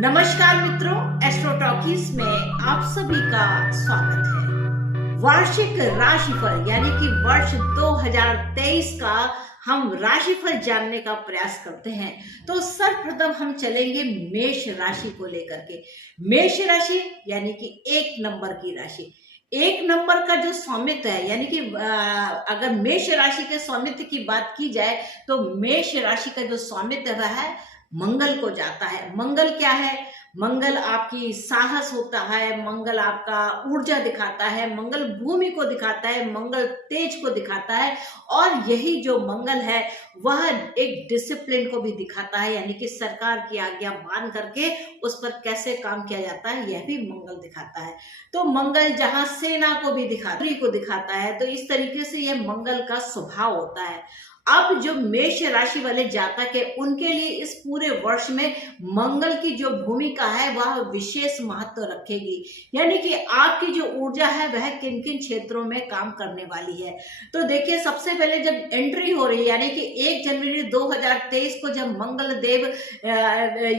नमस्कार मित्रों, astro talkies में आप सभी का स्वागत है। वार्षिक राशिफल यानी कि वर्ष 2023 का हम राशिफल जानने का प्रयास करते हैं। तो सर्वप्रथम हम चलेंगे मेष राशि को लेकर के। मेष राशि यानी कि 1 नंबर की राशि। 1 नंबर का जो स्वामित्व है यानी कि अगर मेष राशि के स्वामित्व की बात की जाए तो मेष राशि का जो स्वामित्व है मंगल को जाता है। मंगल क्या है? मंगल आपकी साहस होता है, मंगल आपका ऊर्जा दिखाता है, मंगल भूमि को दिखाता है, मंगल तेज को दिखाता है। और यही जो मंगल है वह एक डिसिप्लिन को भी दिखाता है, यानी कि सरकार की आज्ञा मान करके उस पर कैसे काम किया जाता है यह भी मंगल दिखाता है। तो मंगल जहां सेना को भी दिखाता है, तो इस तरीके से यह मंगल का स्वभाव होता है। अब जो मेष राशि वाले जातक है उनके लिए इस पूरे वर्ष में मंगल की जो भूमिका है वह विशेष महत्व रखेगी, यानी कि आपकी जो ऊर्जा है वह किन किन क्षेत्रों में काम करने वाली है। तो देखिए, सबसे पहले जब एंट्री हो रही है यानी कि 1 जनवरी 2023 को जब मंगल देव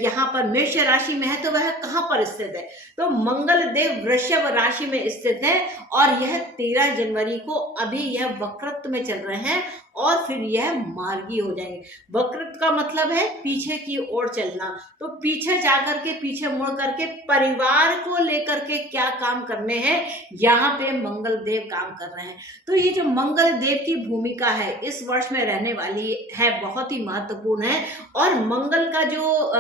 यहाँ पर मेष राशि में है तो वह कहाँ पर स्थित है? तो मंगल देव वृषभ राशि में स्थित है और यह 13 जनवरी को अभी यह वक्रत्व में चल रहे हैं और फिर यह मार्गी हो जाएंगे। वक्रत्व का मतलब है पीछे की ओर चलना। तो पीछे जाकर के, पीछे मुड़ करके परिवार को लेकर के क्या काम करने हैं, यहाँ पे मंगल देव काम कर रहे हैं। तो ये जो मंगल देव की भूमिका है इस वर्ष में रहने वाली है, बहुत ही महत्वपूर्ण है। और मंगल का जो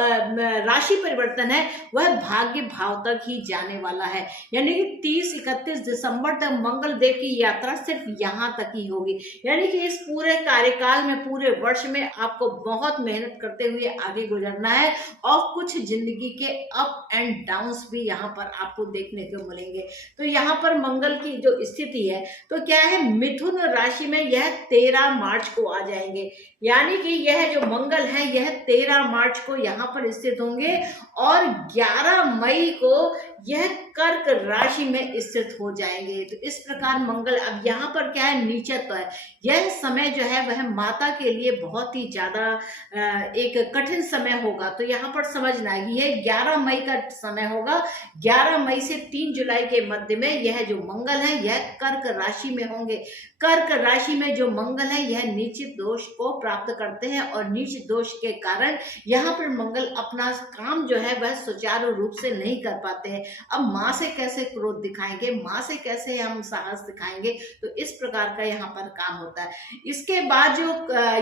राशि परिवर्तन है वह भाग्य भाव तक ही जाने वाला है, यानी कि 30-31 दिसंबर तक मंगल देव की यात्रा सिर्फ यहाँ तक ही होगी। यानी कि इस पूरे कार्यकाल में, पूरे वर्ष में आपको बहुत मेहनत करते हुए आगे गुजरना है और कुछ जिंदगी के अप एंड डाउन्स भी यहाँ पर आपको देखने को मिलेंगे। तो यहाँ पर मंगल की जो स्थिति है तो क्या है, मिथुन राशि में यह 13 मार्च को आ जाएंगे, यानी कि यह जो मंगल है यह 13 मार्च को यहाँ पर स्थित होंगे और 11 मई को यह कर्क राशि में स्थित हो जाएंगे। तो इस प्रकार मंगल, अब यहाँ पर क्या है, नीचत्व है। यह समय जो है वह माता के लिए बहुत ही ज्यादा एक कठिन समय होगा। तो यहाँ पर समझना है यह 11 मई का समय होगा। 11 मई से 3 जुलाई के मध्य में यह जो मंगल है यह कर्क राशि में होंगे। कर्क राशि में जो मंगल है यह नीच दोष को प्राप्त करते हैं और नीच दोष के कारण यहाँ पर मंगल अपना काम जो है वह सुचारू रूप से नहीं कर पाते हैं। अब माँ से कैसे क्रोध दिखाएंगे, माँ से कैसे हम साहस दिखाएंगे, तो इस प्रकार का यहाँ पर काम होता है। इसके बाद जो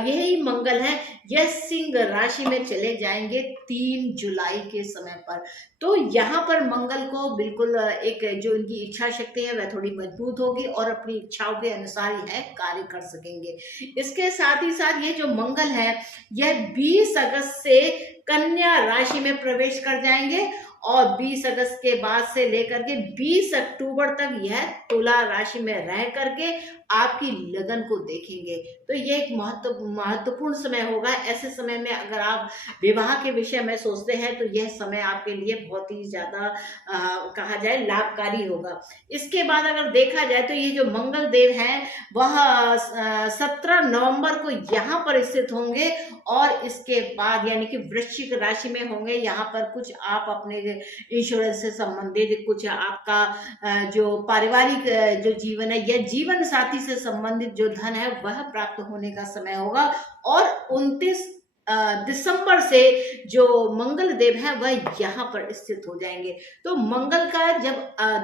यही मंगल है यह सिंह राशि में चले जाएंगे 3 जुलाई के समय पर। तो यहाँ पर मंगल को बिल्कुल एक जो इनकी इच्छा शक्ति है वह थोड़ी मजबूत होगी और अपनी इच्छाओं के अनुसार यह कार्य कर सकेंगे। इसके साथ ही साथ ये जो मंगल है यह 20 अगस्त से कन्या राशि में प्रवेश कर जाएंगे और 20 अगस्त के बाद से लेकर के 20 अक्टूबर तक यह तुला राशि में रह करके आपकी लगन को देखेंगे। तो ये एक महत्वपूर्ण समय होगा। ऐसे समय में अगर आप विवाह के विषय में सोचते हैं तो यह समय आपके लिए बहुत ही ज्यादा कहा जाए लाभकारी होगा। इसके बाद अगर देखा जाए तो ये जो मंगल देव हैं वह 17 नवंबर को यहाँ पर स्थित होंगे और इसके बाद यानी कि वृश्चिक राशि में होंगे। यहाँ पर कुछ आप अपने इंश्योरेंस से संबंधित, कुछ आपका जो पारिवारिक जो जीवन है या जीवन साथी से संबंधित जो धन है वह प्राप्त होने का समय होगा। और 29 दिसंबर से जो मंगल देव है वह यहाँ पर स्थित हो जाएंगे। तो मंगल का जब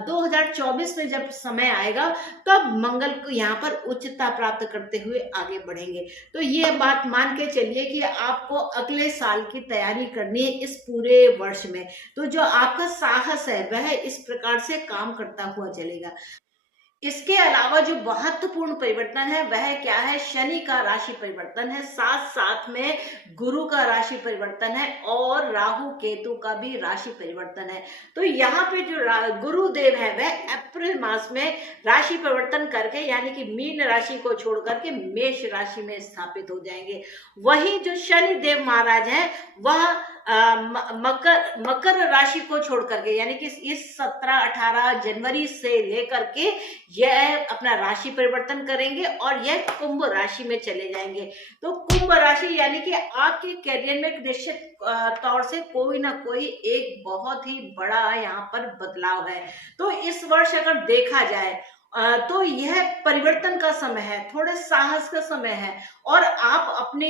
2024 में जब समय आएगा तब मंगल को यहाँ पर उच्चता प्राप्त करते हुए आगे बढ़ेंगे। तो ये बात मान के चलिए कि आपको अगले साल की तैयारी करनी है इस पूरे वर्ष में। तो जो आपका साहस है वह इस प्रकार से काम करता हुआ चलेगा। इसके अलावा जो महत्वपूर्ण परिवर्तन है वह क्या है, शनि का राशि परिवर्तन है, साथ साथ में गुरु का राशि परिवर्तन है और राहु केतु का भी राशि परिवर्तन है। तो यहाँ पे जो गुरुदेव है वह अप्रैल मास में राशि परिवर्तन करके यानी कि मीन राशि को छोड़ करके मेष राशि में स्थापित हो जाएंगे। वही जो शनि देव महाराज है वह मकर राशि को छोड़ करके, यानी कि इस 17-18 जनवरी से लेकर के यह अपना राशि परिवर्तन करेंगे और यह कुंभ राशि में चले जाएंगे। तो कुंभ राशि यानी कि आपके करियर में निश्चित तौर से कोई ना कोई एक बहुत ही बड़ा यहाँ पर बदलाव है। तो इस वर्ष अगर देखा जाए तो यह परिवर्तन का समय है, थोड़े साहस का समय है, और आप अपनी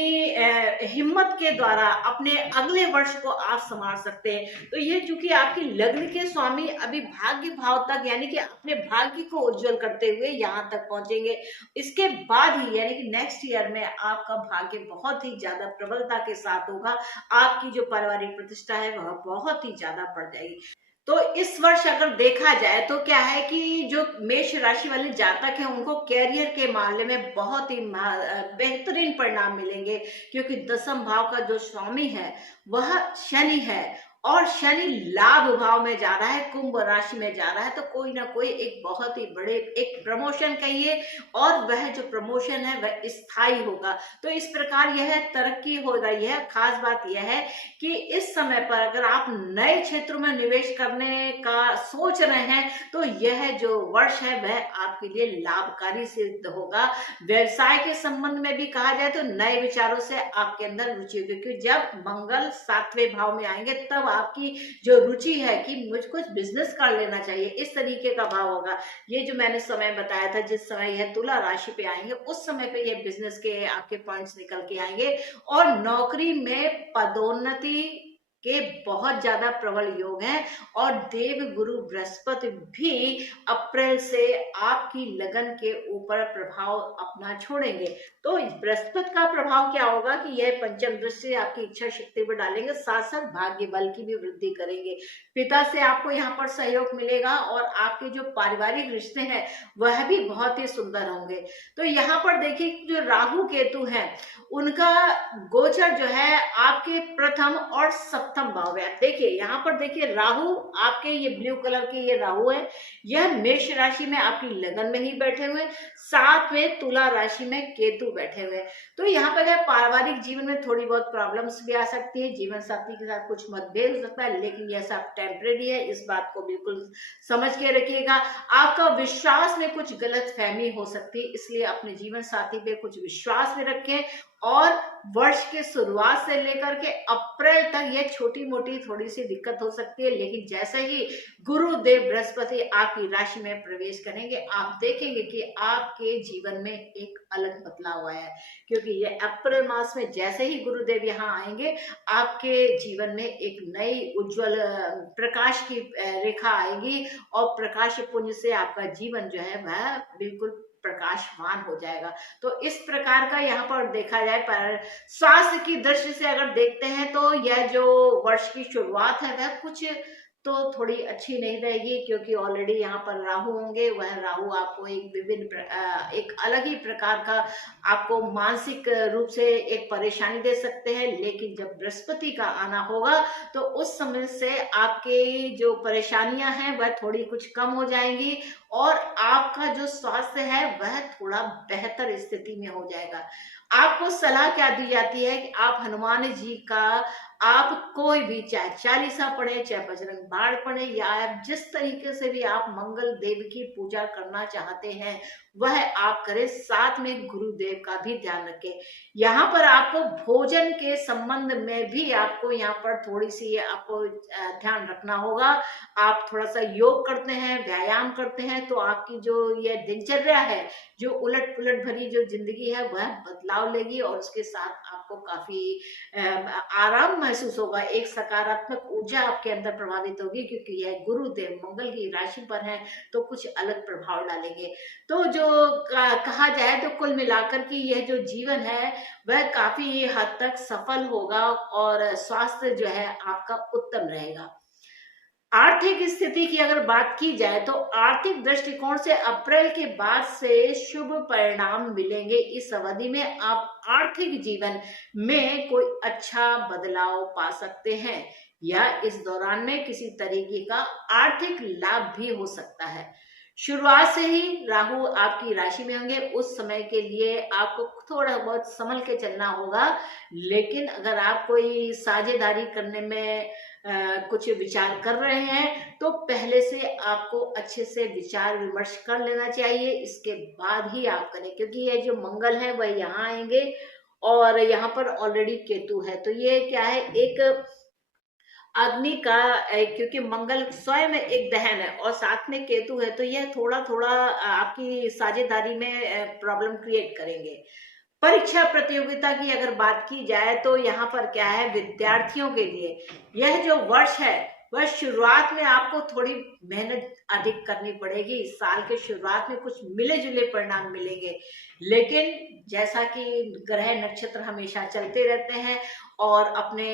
हिम्मत के द्वारा अपने अगले वर्ष को आप संभाल सकते हैं। तो ये चूंकि आपकी लग्न के स्वामी अभी भाग्य भाव तक, यानी कि अपने भाग्य को उज्जवल करते हुए यहाँ तक पहुंचेंगे, इसके बाद ही यानी कि नेक्स्ट ईयर में आपका भाग्य बहुत ही ज्यादा प्रबलता के साथ होगा। आपकी जो पारिवारिक प्रतिष्ठा है वह बहुत ही ज्यादा बढ़ जाएगी। तो इस वर्ष अगर देखा जाए तो क्या है कि जो मेष राशि वाले जातक हैं उनको कैरियर के मामले में बहुत ही बेहतरीन परिणाम मिलेंगे, क्योंकि दसम भाव का जो स्वामी है वह शनि है और शनि लाभ भाव में जा रहा है, कुंभ राशि में जा रहा है। तो कोई ना कोई एक बहुत ही बड़े एक प्रमोशन कहिए, और वह जो प्रमोशन है वह स्थायी होगा। तो इस प्रकार यह तरक्की हो रही है। खास बात यह है कि इस समय पर अगर आप नए क्षेत्रों में निवेश करने का सोच रहे हैं तो यह जो वर्ष है वह आपके लिए लाभकारी सिद्ध होगा। व्यवसाय के संबंध में भी कहा जाए तो नए विचारों से आपके अंदर रुचि होगी, क्योंकि जब मंगल 7वें भाव में आएंगे तब आपकी जो रुचि है कि मुझे कुछ बिजनेस कर लेना चाहिए, इस तरीके का भाव होगा। ये जो मैंने समय बताया था, जिस समय यह तुला राशि पे आएंगे उस समय पे ये बिजनेस के आपके पॉइंट्स निकल के आएंगे। और नौकरी में पदोन्नति के बहुत ज्यादा प्रबल योग हैं, और देव गुरु बृहस्पति भी अप्रैल से आपकी लगन के ऊपर प्रभाव अपना छोड़ेंगे। तो बृहस्पति का प्रभाव क्या होगा कि यह पंचम दृष्टि आपकी इच्छा शक्ति पर डालेंगे, साथ साथ भाग्य बल की भी वृद्धि करेंगे। पिता से आपको यहाँ पर सहयोग मिलेगा और आपके जो पारिवारिक रिश्ते हैं वह भी बहुत ही सुंदर होंगे। तो यहाँ पर देखिए जो राहु केतु हैं उनका गोचर जो है आपके प्रथम और सप्तम भाव है। देखिए यहाँ पर देखिए राहु आपके ये ब्लू कलर के ये राहु है, यह मेष राशि में आपकी लगन में ही बैठे हुए, साथ में तुला राशि में केतु बैठे हुए। तो यहाँ पर पारिवारिक जीवन में थोड़ी बहुत प्रॉब्लम्स भी आ सकती है, जीवन साथी के साथ कुछ मतभेद हो सकता है, लेकिन यह सब टेम्परेरी है, इस बात को बिल्कुल समझ के रखिएगा। आपका विश्वास में कुछ गलत फहमी हो सकती है, इसलिए अपने जीवन साथी पे कुछ विश्वास में रखें। और वर्ष के शुरुआत से लेकर के अप्रैल तक यह छोटी मोटी थोड़ी सी दिक्कत हो सकती है, लेकिन जैसे ही गुरुदेव बृहस्पति आपकी राशि में प्रवेश करेंगे आप देखेंगे कि आपके जीवन में एक अलग बदलाव आया है, क्योंकि ये अप्रैल मास में जैसे ही गुरुदेव यहाँ आएंगे आपके जीवन में एक नई उज्जवल प्रकाश की रेखा आएगी, और प्रकाश पुंज से आपका जीवन जो है वह बिल्कुल प्रकाशवान हो जाएगा। तो इस प्रकार का यहाँ पर देखा जाए, पर स्वास्थ्य की दृष्टि से अगर देखते हैं तो यह जो वर्ष की शुरुआत है वह कुछ तो थोड़ी अच्छी नहीं रहेगी, क्योंकि ऑलरेडी यहाँ पर राहु होंगे। वह राहु आपको एक अलग ही प्रकार का आपको मानसिक रूप से एक परेशानी दे सकते हैं, लेकिन जब बृहस्पति का आना होगा तो उस समय से आपके जो परेशानियां हैं वह थोड़ी कुछ कम हो जाएंगी, और आपका जो स्वास्थ्य है वह थोड़ा बेहतर स्थिति में हो जाएगा। आपको सलाह क्या दी जाती है कि आप हनुमान जी का आप कोई भी चाहे चालीसा पढ़े, चाहे बजरंग बाण पढ़े, या आप जिस तरीके से भी आप मंगल देव की पूजा करना चाहते हैं वह आप करें, साथ में गुरुदेव का भी ध्यान रखें। यहाँ पर आपको भोजन के संबंध में भी आपको यहाँ पर थोड़ी सी आपको ध्यान रखना होगा। आप थोड़ा सा योग करते हैं, व्यायाम करते हैं, तो आपकी जो ये दिनचर्या है, जो उलट पुलट भरी जो जिंदगी है वह बदलाव लेगी, और उसके साथ आपको काफी आराम महसूस होगा, एक सकारात्मक ऊर्जा आपके अंदर प्रभावित होगी, क्योंकि यह गुरुदेव मंगल की राशि पर है तो कुछ अलग प्रभाव डालेंगे। तो जो कहा जाए तो कुल मिलाकर की यह जो जीवन है वह काफी हद तक सफल होगा, और स्वास्थ्य जो है आपका उत्तम रहेगा। आर्थिक स्थिति की अगर बात की जाए तो आर्थिक दृष्टिकोण से अप्रैल के बाद से शुभ परिणाम मिलेंगे। इस अवधि में आप आर्थिक जीवन में कोई अच्छा बदलाव पा सकते हैं, या इस दौरान में किसी तरीके का आर्थिक लाभ भी हो सकता है। शुरुआत से ही राहु आपकी राशि में होंगे, उस समय के लिए आपको थोड़ा बहुत संभल के चलना होगा। लेकिन अगर आप कोई साझेदारी करने में कुछ विचार कर रहे हैं तो पहले से आपको अच्छे से विचार विमर्श कर लेना चाहिए, इसके बाद ही आप करें, क्योंकि ये जो मंगल है वह यहाँ आएंगे और यहाँ पर ऑलरेडी केतु है। तो ये क्या है, एक आदमी का क्योंकि मंगल स्वयं एक दहन है और साथ में केतु है, तो यह थोड़ा थोड़ा आपकी साझेदारी में प्रॉब्लम क्रिएट करेंगे। परीक्षा प्रतियोगिता की अगर बात की जाए तो यहाँ पर क्या है, विद्यार्थियों के लिए यह जो वर्ष है वह शुरुआत में आपको थोड़ी मेहनत अधिक करनी पड़ेगी। साल के शुरुआत में कुछ मिले जुले परिणाम मिलेंगे, लेकिन जैसा कि ग्रह नक्षत्र हमेशा चलते रहते हैं और अपने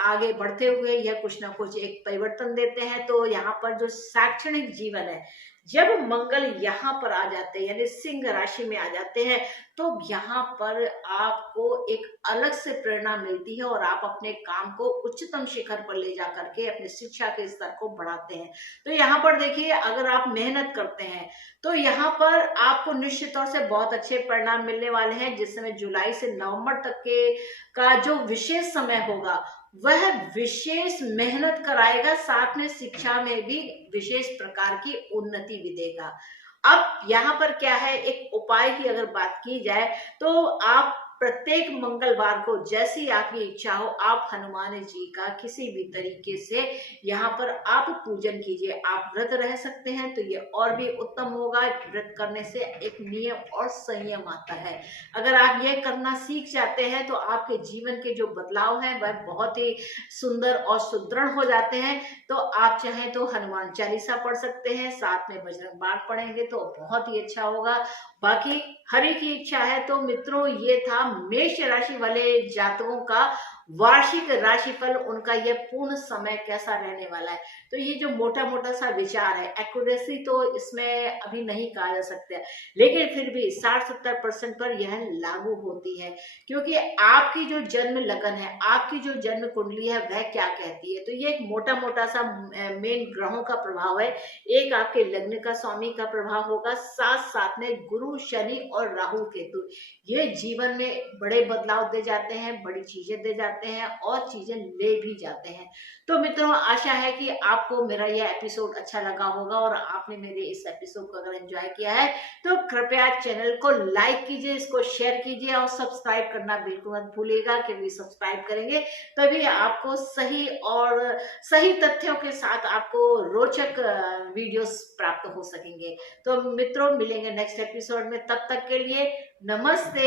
आगे बढ़ते हुए यह कुछ ना कुछ एक परिवर्तन देते हैं। तो यहाँ पर जो शैक्षणिक जीवन है, जब मंगल यहाँ पर आ जाते हैं यानी सिंह राशि में आ जाते हैं, तो यहाँ पर आपको एक अलग से प्रेरणा मिलती है और आप अपने काम को उच्चतम शिखर पर ले जा करके अपने शिक्षा के स्तर को बढ़ाते हैं। तो यहाँ पर देखिए, अगर आप मेहनत करते हैं तो यहाँ पर आपको निश्चित तौर से बहुत अच्छे परिणाम मिलने वाले हैं। जिस समय जुलाई से नवंबर तक के का जो विशेष समय होगा वह विशेष मेहनत कराएगा, साथ में शिक्षा में भी विशेष प्रकार की उन्नति भी देगा। अब यहाँ पर क्या है, एक उपाय की अगर बात की जाए तो आप प्रत्येक मंगलवार को जैसी आपकी इच्छा हो, आप हनुमान जी का किसी भी तरीके से यहाँ पर आप पूजन कीजिए। आप व्रत रह सकते हैं तो ये और भी उत्तम होगा। व्रत करने से एक नियम और संयम आता है। अगर आप ये करना सीख जाते हैं तो आपके जीवन के जो बदलाव हैं वह बहुत ही सुंदर और सुदृढ़ हो जाते हैं। तो आप चाहें तो हनुमान चालीसा पढ़ सकते हैं, साथ में बजरंग बाण पढ़ेंगे तो बहुत ही अच्छा होगा। बाकी हरि की इच्छा है। तो मित्रों, ये था मेष राशि वाले जातकों का वार्षिक राशिफल, उनका यह पूर्ण समय कैसा रहने वाला है। तो ये जो मोटा मोटा सा विचार है, एक्यूरेसी तो इसमें अभी नहीं कहा जा सकता, लेकिन फिर भी 60-70% पर यह लागू होती है, क्योंकि आपकी जो जन्म लगन है, आपकी जो जन्म कुंडली है वह क्या कहती है। तो ये एक मोटा मोटा सा मेन ग्रहों का प्रभाव है। एक आपके लग्न का स्वामी का प्रभाव होगा, साथ साथ में गुरु, शनि और राहु केतु, ये जीवन में बड़े बदलाव दे जाते हैं, बड़ी चीजें दे जाते हैं और चीजें ले भी जाते हैं। तो मित्रों, आशा है कि आपको मेरा यह एपिसोड अच्छा लगा होगा और आपने मेरे इस एपिसोड को अगर एंजॉय किया है तो कृपया चैनल को लाइक कीजिए, इसको शेयर कीजिए और सब्सक्राइब करना बिल्कुल मत भूलिएगा, क्योंकि सब्सक्राइब करेंगे तभी आपको सही तथ्यों के साथ आपको रोचक वीडियोस प्राप्त हो सकेंगे। तो मित्रों, मिलेंगे नेक्स्ट एपिसोड में, तब तक के लिए नमस्ते।